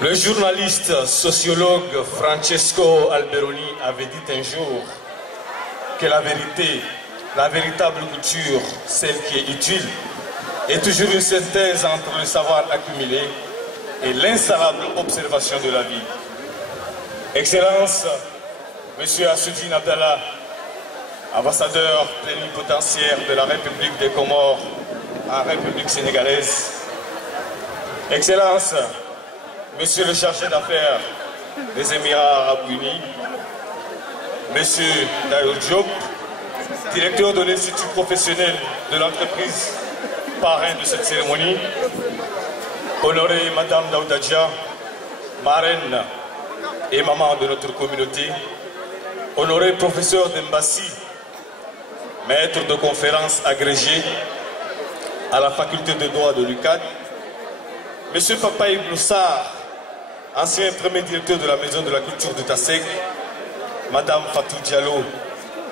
Le journaliste sociologue Francesco Alberoni avait dit un jour que la vérité, la véritable culture, celle qui est utile, est toujours une synthèse entre le savoir accumulé et l'insalable observation de la vie. Excellence, Monsieur Assoudine Abdallah, ambassadeur plénipotentiaire de la République des Comores en République sénégalaise. Excellence, Monsieur le chargé d'affaires des Émirats Arabes Unis, Monsieur Dayo Diop, directeur de l'Institut professionnel de l'entreprise, parrain de cette cérémonie, honoré Madame Daoudadja, marraine et maman de notre communauté, honoré professeur d'Embassi, maître de conférences agrégé à la faculté de droit de l'UCAD, Monsieur Papaï Bloussard, ancien premier directeur de la Maison de la Culture de Tassek, Madame Fatou Diallo,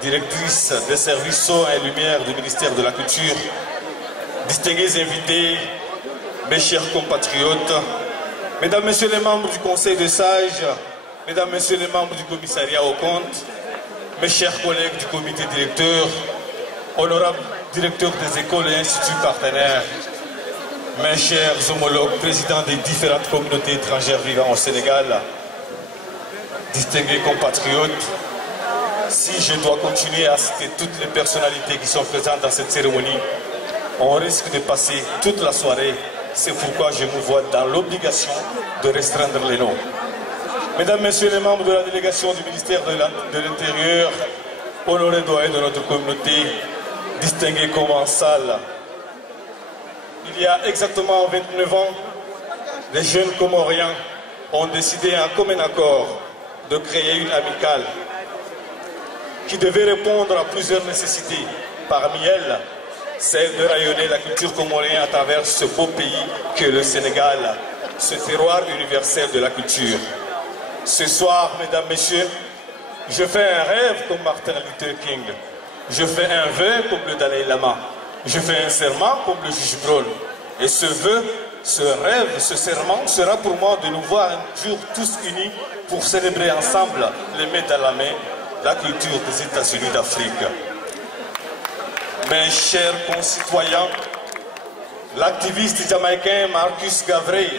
directrice des services son et lumière du ministère de la Culture, distingués invités, mes chers compatriotes, Mesdames, Messieurs les membres du Conseil des sages, Mesdames, Messieurs les membres du commissariat aux comptes, mes chers collègues du comité directeur, honorables directeurs des écoles et instituts partenaires, mes chers homologues, présidents des différentes communautés étrangères vivant au Sénégal, distingués compatriotes, si je dois continuer à citer toutes les personnalités qui sont présentes dans cette cérémonie, on risque de passer toute la soirée. C'est pourquoi je me vois dans l'obligation de restreindre les noms. Mesdames, Messieurs les membres de la délégation du ministère de l'Intérieur, honorés doyens de notre communauté, distingués commensals, il y a exactement 29 ans, les jeunes Comoriens ont décidé en commun accord de créer une amicale qui devait répondre à plusieurs nécessités. Parmi elles, celle de rayonner la culture comorienne à travers ce beau pays qu'est le Sénégal, ce terroir universel de la culture. Ce soir, Mesdames, Messieurs, je fais un rêve comme Martin Luther King. Je fais un vœu comme le Dalai Lama. Je fais un serment comme le juge Brown. Et ce vœu, ce rêve, ce serment sera pour moi de nous voir un jour tous unis pour célébrer ensemble, les mains dans la main, la culture des États-Unis d'Afrique. Mes chers concitoyens, l'activiste jamaïcain Marcus Garvey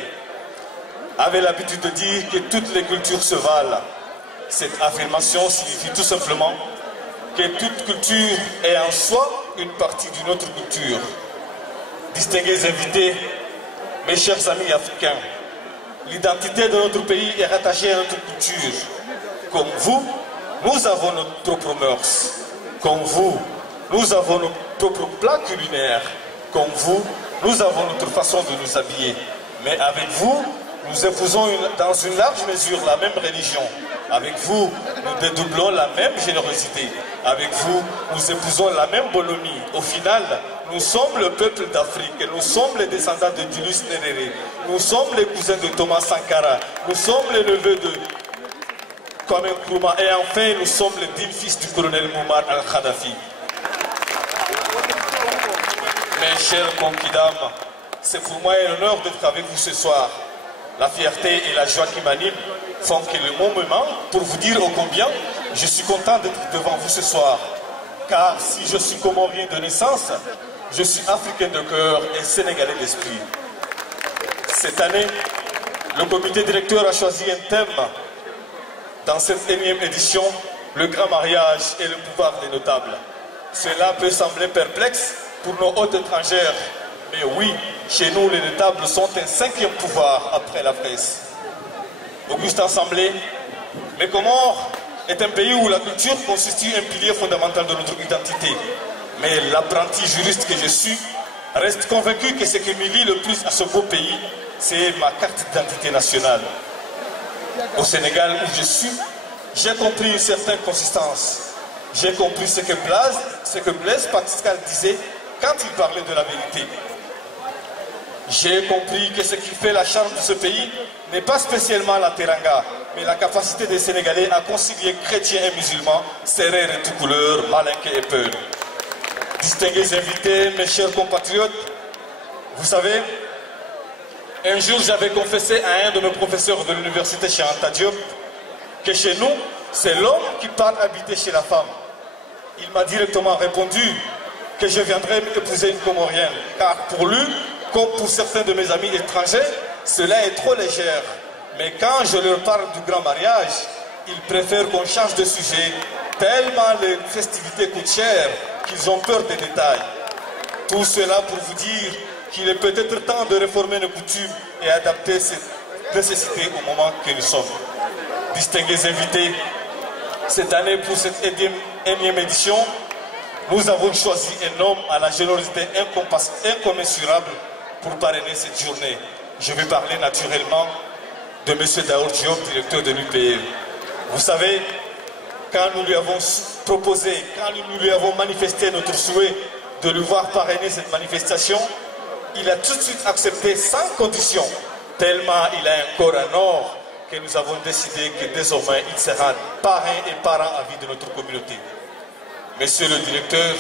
avait l'habitude de dire que toutes les cultures se valent. Cette affirmation signifie tout simplement que toute culture est en soi une partie d'une autre culture. Distingués invités, mes chers amis africains, l'identité de notre pays est rattachée à notre culture. Comme vous, nous avons notre propre mœurs. Comme vous, nous avons nos propres plats culinaires. Comme vous, nous avons notre façon de nous habiller. Mais avec vous, nous épousons dans une large mesure la même religion. Avec vous, nous dédoublons la même générosité. Avec vous, nous épousons la même bonhomie. Au final, nous sommes le peuple d'Afrique. Nous sommes les descendants de Julius Nyerere. Nous sommes les cousins de Thomas Sankara. Nous sommes les neveux de Kwame Nkrumah. Et enfin, nous sommes les dignes fils du colonel Muammar al-Kadhafi. Mes chers conquidams, c'est pour moi un honneur d'être avec vous ce soir. La fierté et la joie qui m'animent font que le moment pour vous dire ô combien je suis content d'être devant vous ce soir. Car si je suis comorien de naissance, je suis africain de cœur et sénégalais d'esprit. Cette année, le comité directeur a choisi un thème dans cette énième édition, le grand mariage et le pouvoir des notables. Cela peut sembler perplexe pour nos hôtes étrangères, mais oui, chez nous, les notables sont un cinquième pouvoir après la presse. Auguste Assemblée, les Comores est un pays où la culture constitue un pilier fondamental de notre identité. Mais l'apprenti juriste que je suis reste convaincu que ce qui me lie le plus à ce beau pays, c'est ma carte d'identité nationale. Au Sénégal où je suis, j'ai compris une certaine consistance. J'ai compris ce que Blaise Pascal disait quand il parlait de la vérité. J'ai compris que ce qui fait la charme de ce pays n'est pas spécialement la teranga, mais la capacité des Sénégalais à concilier chrétiens et musulmans, sérères et tout couleurs, malinqués et peurs. distingués invités, mes chers compatriotes, vous savez, un jour j'avais confessé à un de mes professeurs de l'université chez Anta Diop que chez nous, c'est l'homme qui part habiter chez la femme. Il m'a directement répondu que je viendrais épouser une Comorienne, car pour lui, comme pour certains de mes amis étrangers, cela est trop légère. Mais quand je leur parle du grand mariage, ils préfèrent qu'on change de sujet, tellement les festivités coûtent cher qu'ils ont peur des détails. Tout cela pour vous dire qu'il est peut-être temps de réformer nos coutumes et adapter cette nécessité au moment que nous sommes. Distingués invités, cette année pour cette énième édition, nous avons choisi un homme à la générosité incommensurable pour parrainer cette journée. Je vais parler naturellement de M. Daour Diop, directeur de l'UPE. Vous savez, quand nous lui avons proposé, quand nous lui avons manifesté notre souhait de lui voir parrainer cette manifestation, il a tout de suite accepté sans condition, tellement il a un corps en or que nous avons décidé que désormais il sera parrain et parent à vie de notre communauté. Monsieur le directeur,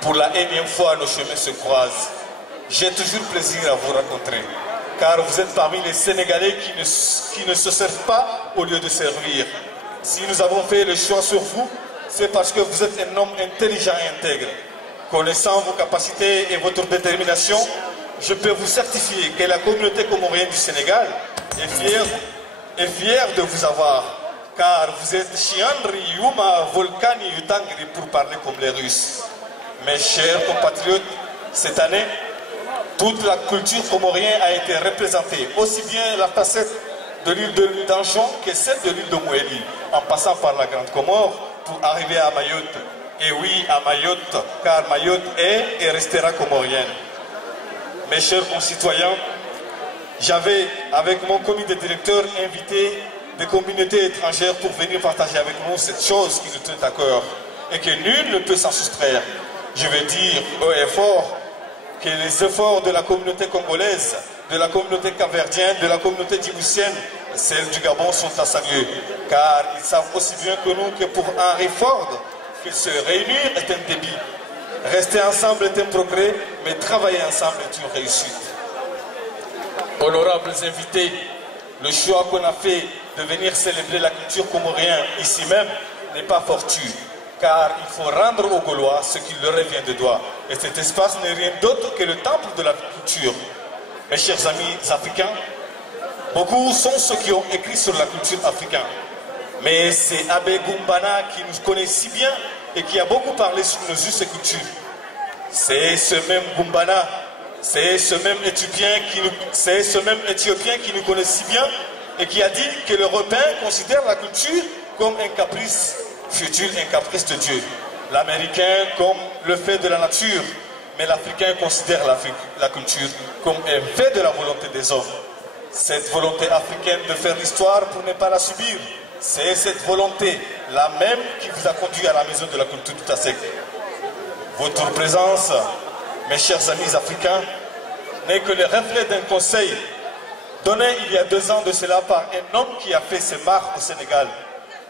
pour la énième fois nos chemins se croisent. J'ai toujours plaisir à vous rencontrer, car vous êtes parmi les Sénégalais qui ne se servent pas au lieu de servir. Si nous avons fait le choix sur vous, c'est parce que vous êtes un homme intelligent et intègre. Connaissant vos capacités et votre détermination, je peux vous certifier que la communauté comorienne du Sénégal est fière de vous avoir, car vous êtes Chiandri, Yuma, Volcani, Yutangri pour parler comme les Russes. Mes chers compatriotes, cette année, toute la culture comorienne a été représentée, aussi bien la facette de l'île d'Anjon que celle de l'île de Mouéli, en passant par la Grande Comore pour arriver à Mayotte. Et oui, à Mayotte, car Mayotte est et restera comorienne. Mes chers concitoyens, j'avais, avec mon comité directeur, invité des communautés étrangères pour venir partager avec nous cette chose qui nous tient à cœur et que nul ne peut s'en soustraire. Je veux dire haut et fort que les efforts de la communauté congolaise, de la communauté capverdienne, de la communauté djiboutienne, celles du Gabon sont à saluer, car ils savent aussi bien que nous que pour Henry Ford, que se réunir est un débit, rester ensemble est un progrès, mais travailler ensemble est une réussite. Honorables invités, le choix qu'on a fait de venir célébrer la culture comorienne ici même n'est pas fortuit, car il faut rendre aux Gaulois ce qui leur revient de droit. Et cet espace n'est rien d'autre que le temple de la culture. Mes chers amis africains, beaucoup sont ceux qui ont écrit sur la culture africaine. Mais c'est Abbé Gumbana qui nous connaît si bien et qui a beaucoup parlé sur nos us et coutumes. C'est ce même Gumbana, c'est ce même Éthiopien qui nous connaît si bien et qui a dit que l'Européen considère la culture comme un caprice, fut-il un caprice de Dieu. L'Américain comme le fait de la nature, mais l'Africain considère la culture comme un fait de la volonté des hommes. Cette volonté africaine de faire l'histoire pour ne pas la subir, c'est cette volonté, la même qui vous a conduit à la maison de la culture tout à sec. Votre présence, mes chers amis africains, n'est que le reflet d'un conseil donné il y a 2 ans de cela par un homme qui a fait ses marques au Sénégal,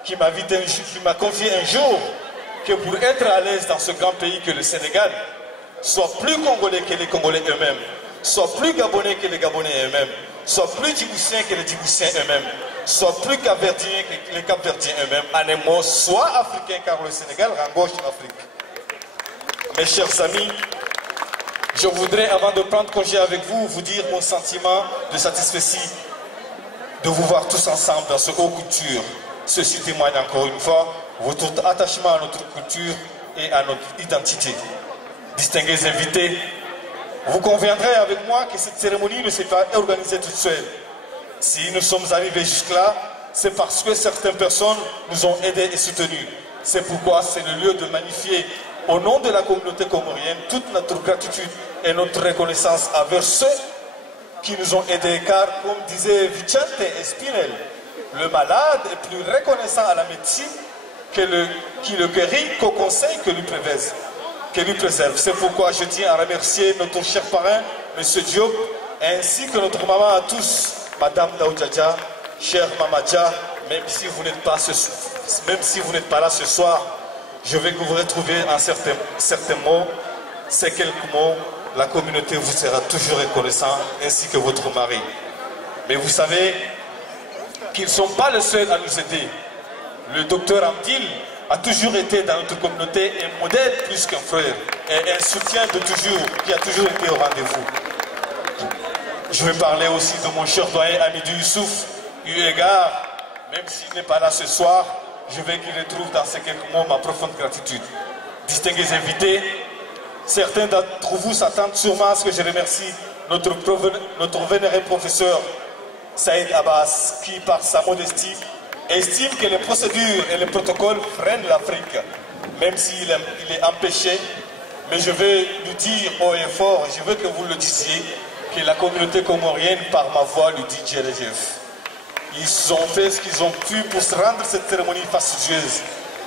qui m'a confié un jour que pour être à l'aise dans ce grand pays que le Sénégal, soit plus congolais que les Congolais eux-mêmes, soit plus gabonais que les Gabonais eux-mêmes, soit plus djiboutiens que les Djiboutiens eux-mêmes, soit plus capverdiens que les Capverdiens eux-mêmes, en un mot, soit africain, car le Sénégal rengorge l'Afrique. Mes chers amis, je voudrais, avant de prendre congé avec vous, vous dire mon sentiment de satisfaction de vous voir tous ensemble dans ce haut culture. Ceci témoigne encore une fois votre attachement à notre culture et à notre identité. Distingués invités, vous conviendrez avec moi que cette cérémonie ne s'est pas organisée toute seule. Si nous sommes arrivés jusque-là, c'est parce que certaines personnes nous ont aidés et soutenus. C'est pourquoi c'est le lieu de magnifier, au nom de la communauté comorienne, toute notre gratitude et notre reconnaissance envers ceux qui nous ont aidés. Car, comme disait Vicente Espinel, le malade est plus reconnaissant à la médecine qui le guérit qu'au conseil que lui préserve. C'est pourquoi je tiens à remercier notre cher parrain, M. Diop, ainsi que notre maman à tous, Madame Daoudjadja, chère Mamadja, même si vous n'êtes pas là ce soir, Je veux que vous retrouviez en certains mots, ces quelques mots, la communauté vous sera toujours reconnaissant, ainsi que votre mari. Mais vous savez qu'ils ne sont pas les seuls à nous aider. Le docteur Abdil a toujours été dans notre communauté un modèle plus qu'un frère et un soutien de toujours, qui a toujours été au rendez-vous. Je vais parler aussi de mon cher doyen Amidou Youssouf, eu égard, même s'il n'est pas là ce soir, je veux qu'il retrouve dans ces quelques mots ma profonde gratitude. Distingués invités, certains d'entre vous s'attendent sûrement à ce que je remercie notre vénéré professeur Saïd Abbas, qui par sa modestie estime que les procédures et les protocoles freinent l'Afrique, même s'il est empêché. Mais je veux lui dire haut et fort, je veux que vous le disiez, que la communauté comorienne, par ma voix, lui dit Djerejef. Ils ont fait ce qu'ils ont pu pour se rendre cette cérémonie fastidieuse.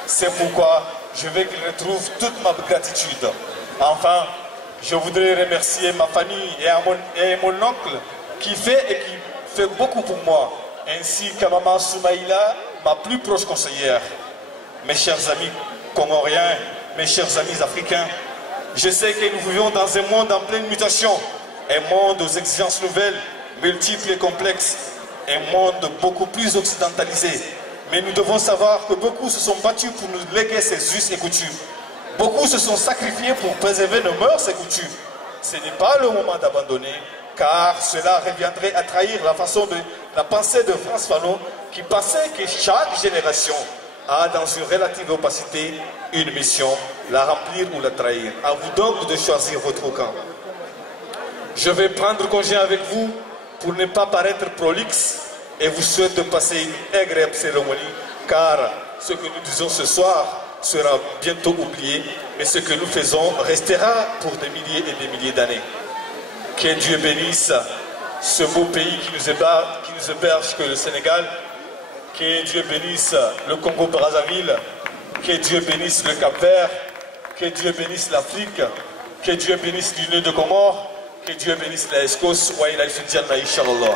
C'est pourquoi je veux qu'ils retrouvent toute ma gratitude. Enfin, je voudrais remercier ma famille et mon oncle qui fait et qui fait beaucoup pour moi, ainsi qu'à maman Soumaïla, ma plus proche conseillère. Mes chers amis comoriens, mes chers amis africains, je sais que nous vivons dans un monde en pleine mutation, un monde aux exigences nouvelles, multiples et complexes, un monde beaucoup plus occidentalisé. Mais nous devons savoir que beaucoup se sont battus pour nous léguer ces us et coutumes. Beaucoup se sont sacrifiés pour préserver nos mœurs et coutumes. Ce n'est pas le moment d'abandonner, car cela reviendrait à trahir la pensée de Frantz Fanon, qui pensait que chaque génération a dans une relative opacité une mission, la remplir ou la trahir. À vous donc de choisir votre camp. Je vais prendre congé avec vous pour ne pas paraître prolixe et vous souhaite de passer une agréable cérémonie, car ce que nous disons ce soir sera bientôt oublié, mais ce que nous faisons restera pour des milliers et des milliers d'années. Que Dieu bénisse ce beau pays qui nous héberge que le Sénégal. Que Dieu bénisse le Congo-Brazzaville. Que Dieu bénisse le Cap-Vert. Que Dieu bénisse l'Afrique. Que Dieu bénisse l'Union de Comores. Que Dieu bénisse la Escos. Wa ila al-Fidjanna, Inch'Allah.